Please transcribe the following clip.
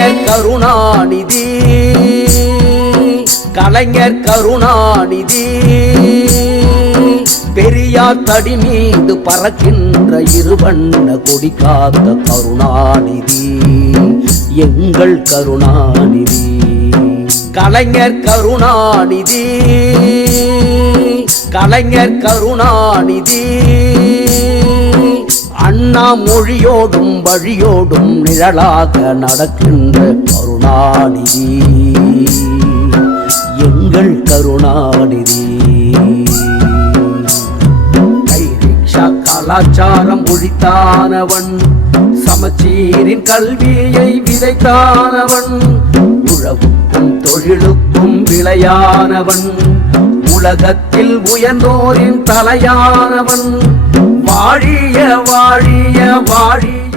கலைஞர் கருணாநிதி, கலைஞர் கருணாநிதி, பெரியார் தடி மீது பறக்கின்ற இருவண்ண கொடி காத்த கருணாநிதி, எங்கள் கருணாநிதி. கலைஞர் கருணாநிதி, கலைஞர் கருணாநிதி, அண்ணா மொழியோடும் வழியோடும் நிழலாக நடக்கின்ற கருணாநிதி, எங்கள் கருணாநிதி. கைரிக்ஷா கலாச்சாரம் ஒழித்தானவன், சமச்சீரின் கல்வியை விதைத்தானவன், உழவுக்கும் தொழிலுக்கும் விளையானவன், உலகத்தில் உயர்ந்தோரின் தலையானவன், வாழிய வாழிய வாழிய